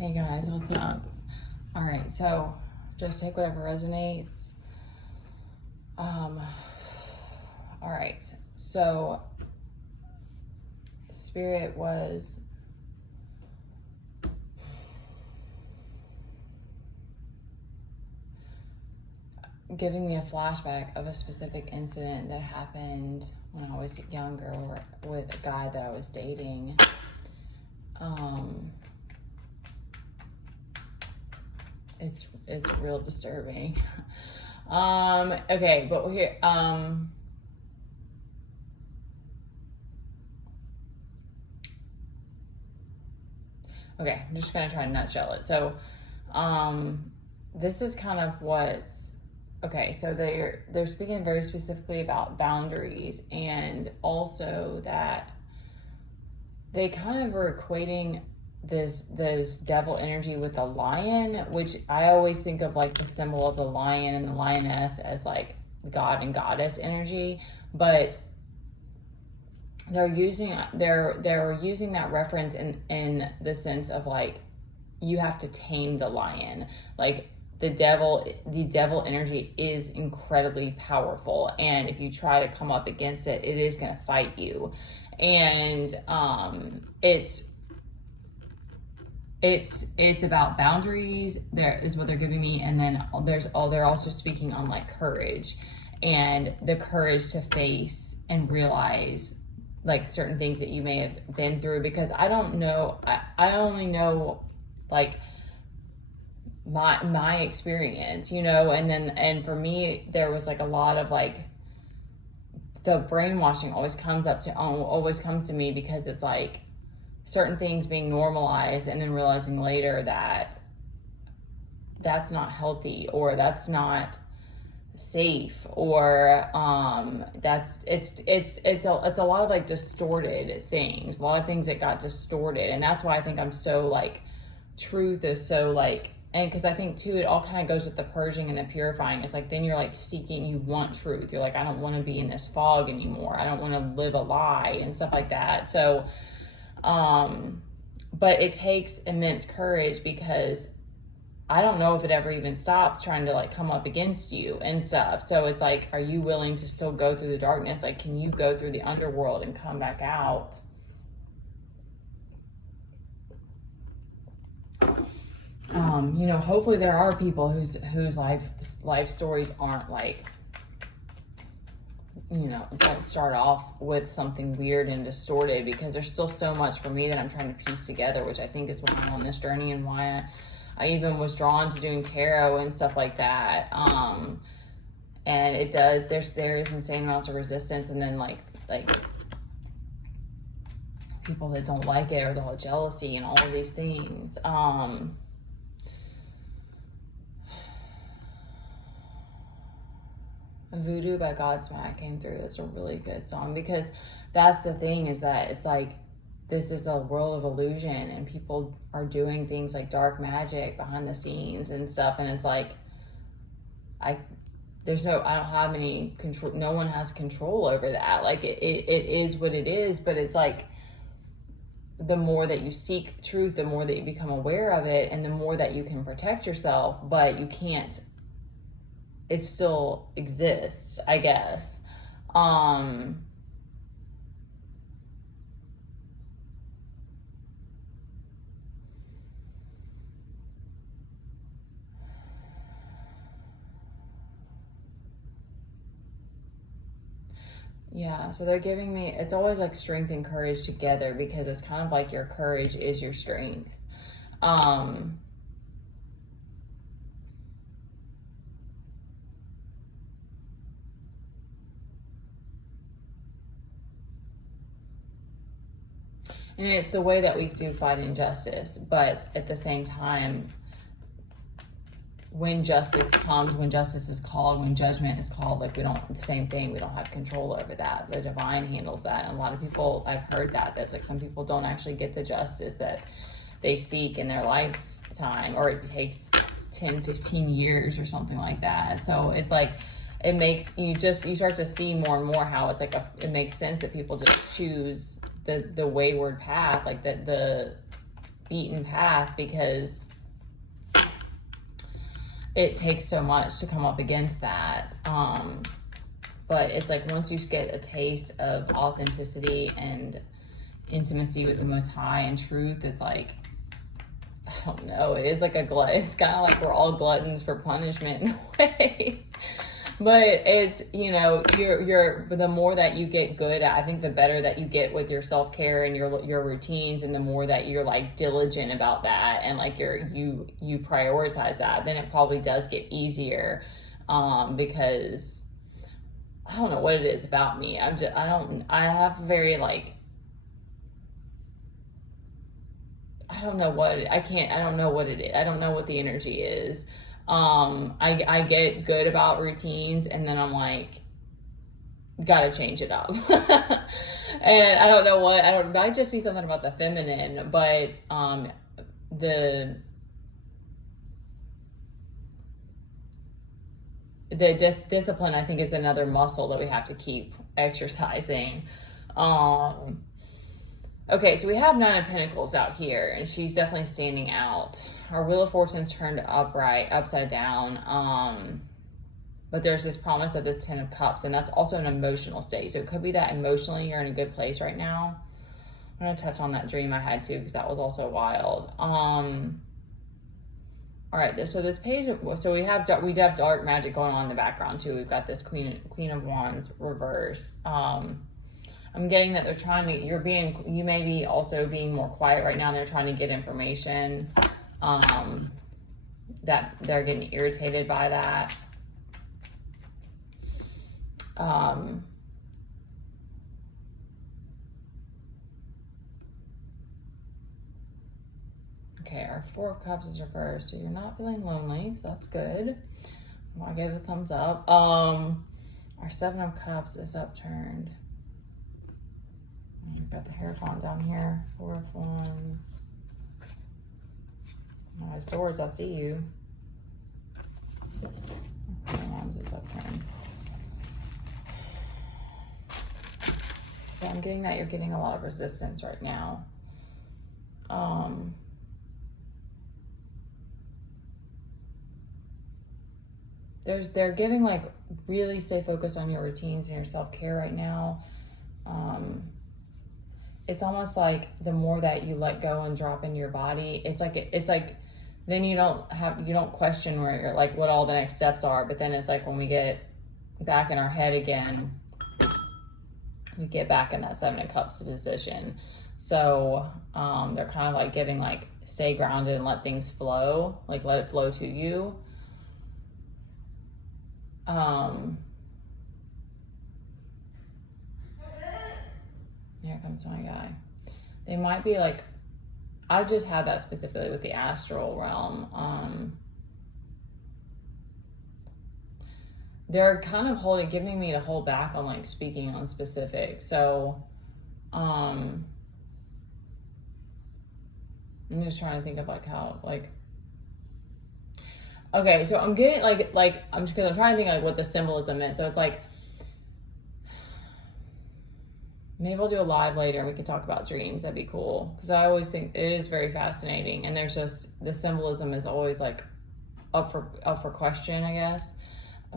Hey guys, what's up? All right, so just take whatever resonates. All right, so Spirit was giving me a flashback of a specific incident that happened when I was younger with a guy that I was dating. It's real disturbing. Okay, but here, okay, I'm just gonna try to nutshell it. So, this is kind of what's, okay, so they're speaking very specifically about boundaries, and also that they kind of were equating this devil energy with a lion, which I always think of like the symbol of the lion and the lioness as like god and goddess energy, but they're using that reference in the sense of like you have to tame the lion. Like the devil energy is incredibly powerful, and if you try to come up against it, it is going to fight you. And it's about boundaries. There is what they're giving me, and then they're also speaking on like courage and the courage to face and realize like certain things that you may have been through, because I don't know, I only know like my experience, and for me there was like a lot of like the brainwashing always comes to me, because it's like certain things being normalized and then realizing later that that's not healthy, or that's not safe, or it's a lot of like distorted things, a lot of things that got distorted. And that's why I think I'm so like truth is so like, and because I think too it all kind of goes with the purging and the purifying. It's like then you're like seeking, you want truth, you're like, I don't want to be in this fog anymore, I don't want to live a lie and stuff like that. So but it takes immense courage, because I don't know if it ever even stops trying to like come up against you and stuff. So it's like, are you willing to still go through the darkness? Like, can you go through the underworld and come back out? Hopefully there are people whose life stories aren't like, don't start off with something weird and distorted, because there's still so much for me that I'm trying to piece together, which I think is why I'm on this journey and why I even was drawn to doing tarot and stuff like that. And it does, there's insane amounts of resistance, and then like people that don't like it, or the whole jealousy and all of these things. Voodoo by Godsmack came through. It's a really good song, because that's the thing, is that it's like this is a world of illusion, and people are doing things like dark magic behind the scenes and stuff, and it's like I don't have any control. No one has control over that. Like it is what it is. But it's like the more that you seek truth, the more that you become aware of it, and the more that you can protect yourself. But you can't, it still exists, I guess. Yeah, so they're giving me, it's always like strength and courage together, because it's kind of like your courage is your strength. And it's the way that we do fight injustice, but at the same time, when justice comes, when justice is called, when judgment is called, like the same thing, we don't have control over that. The divine handles that. And a lot of people, I've heard that's like some people don't actually get the justice that they seek in their lifetime, or it takes 10, 15 years or something like that. So it's like, it makes you start to see more and more how it's like it makes sense that people just choose the wayward path, like the beaten path because it takes so much to come up against that. But it's like once you get a taste of authenticity and intimacy with the Most High and truth, it's like, I don't know, it is like a glut. It's kind of like we're all gluttons for punishment in a way. But it's, you know, you're the more that you get good, I think the better that you get with your self-care and your routines, and the more that you're like diligent about that and like you prioritize that, then it probably does get easier. Because I don't know what it is about me. I have very like, I don't know what it is. I don't know what the energy is. I get good about routines, and then I'm like, gotta change it up. And I don't know what, it might just be something about the feminine, but, the discipline, I think, is another muscle that we have to keep exercising. Okay, so we have Nine of Pentacles out here, and she's definitely standing out. Our Wheel of Fortune's turned upside down. But there's this promise of this Ten of Cups, and that's also an emotional state. So it could be that emotionally you're in a good place right now. I'm going to touch on that dream I had too, because that was also wild. All right, so this page, so we have dark magic going on in the background too. We've got this Queen of Wands reverse. I'm getting that they're trying to, you may be also being more quiet right now. They're trying to get information, that they're getting irritated by that. Okay, our Four of Cups is reversed, so you're not feeling lonely, so that's good. Well, I gave the thumbs up. Our Seven of Cups is upturned. We've got the Hierophant down here. Four of Wands. Nine of Swords, I see you. Four of Wands is upturned. So I'm getting that you're getting a lot of resistance right now. They're giving like, really stay focused on your routines and your self-care right now. It's almost like the more that you let go and drop into your body, it's like then you don't question where you're like what all the next steps are. But then it's like when we get back in our head again, we get back in that Seven of Cups position. So they're kind of like giving like, stay grounded and let things flow, like let it flow to you. Here comes my guy. They might be like, I've just had that specifically with the astral realm. They're kind of giving me to hold back on like speaking on specifics. So, I'm just trying to think of like how, like, okay, so I'm getting like, I'm trying to think like what the symbolism is. So it's like, maybe I'll do a live later and we can talk about dreams. That'd be cool. Because I always think it is very fascinating. And there's just, the symbolism is always like up for question, I guess.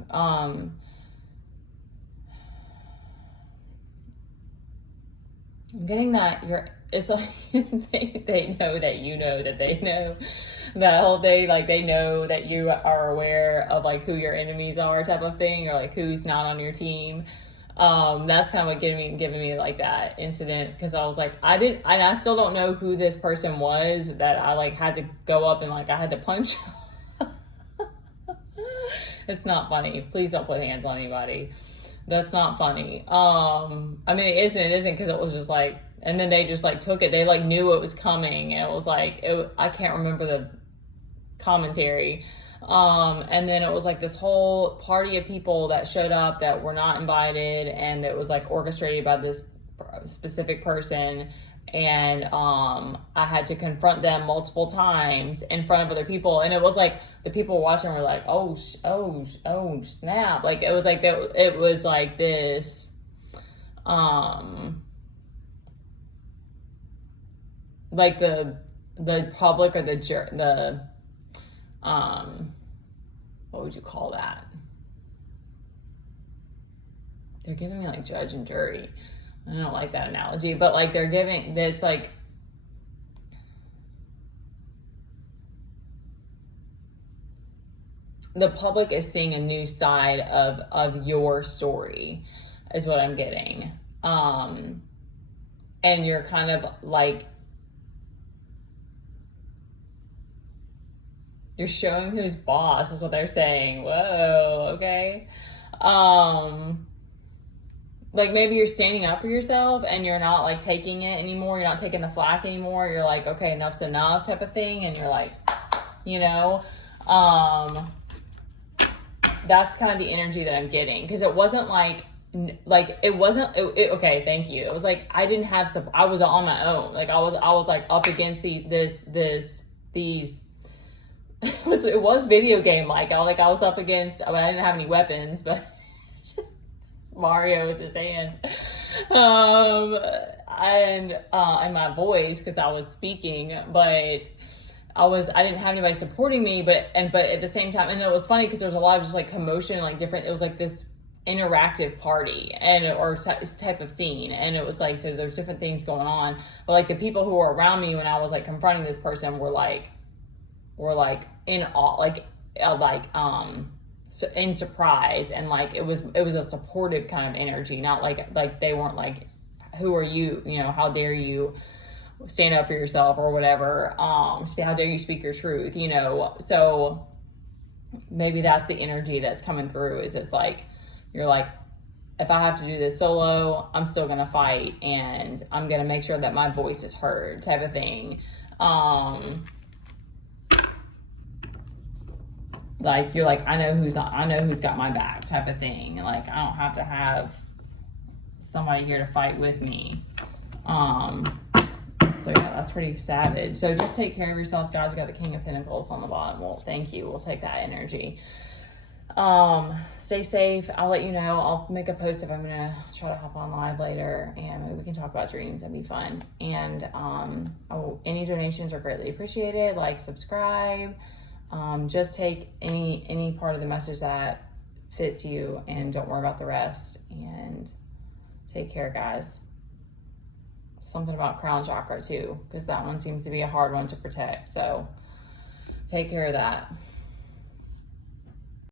I'm getting that it's like they know that you know that they know that whole thing. Like they know that you are aware of like who your enemies are type of thing, or like who's not on your team. That's kind of what giving me like that incident, because I was like, I still don't know who this person was that I like had to go up and like I had to punch. It's not funny. Please don't put hands on anybody. That's not funny. I mean, it isn't because it was just like, and then they just like took it. They like knew it was coming, and it was like, I can't remember the commentary. And then it was like this whole party of people that showed up that were not invited, and it was like orchestrated by this specific person. And I had to confront them multiple times in front of other people, and it was like the people watching were like, oh snap. Like it was like this like the public or the what would you call that? They're giving me like judge and jury. I don't like that analogy, but like they're giving, it's like, the public is seeing a new side of your story is what I'm getting. And you're kind of like, you're showing who's boss is what they're saying. Whoa, okay. Like maybe you're standing up for yourself and you're not like taking it anymore. You're not taking the flack anymore. You're like, okay, enough's enough type of thing. And you're like, you know, that's kind of the energy that I'm getting. Cause it wasn't like it wasn't, okay, thank you. It was like, I didn't have I was on my own. Like I was like up against these, it was video game. Like I was up against, I didn't have any weapons, but just Mario with his hands. And my voice, cause I was speaking, but I didn't have anybody supporting me, but at the same time, and it was funny because there was a lot of just like commotion, like different, it was like this interactive party or type of scene. And it was like, so there's different things going on, but like the people who were around me when I was like confronting this person were like in awe, so in surprise. And like, it was a supportive kind of energy, not like they weren't like, who are you? You know, how dare you stand up for yourself or whatever. How dare you speak your truth, you know? So maybe that's the energy that's coming through, is it's like, you're like, if I have to do this solo, I'm still going to fight and I'm going to make sure that my voice is heard type of thing. Like you're like, I know who's got my back type of thing. Like I don't have to have somebody here to fight with me. So yeah, that's pretty savage. So just take care of yourselves, guys. We got the King of Pentacles on the bottom. Well, thank you. We'll take that energy. Stay safe. I'll let you know. I'll make a post if I'm gonna try to hop on live later, and maybe we can talk about dreams. That'd be fun. And any donations are greatly appreciated. Like, subscribe. Just take any part of the message that fits you, and don't worry about the rest. And take care, guys. Something about crown chakra too, because that one seems to be a hard one to protect. So take care of that.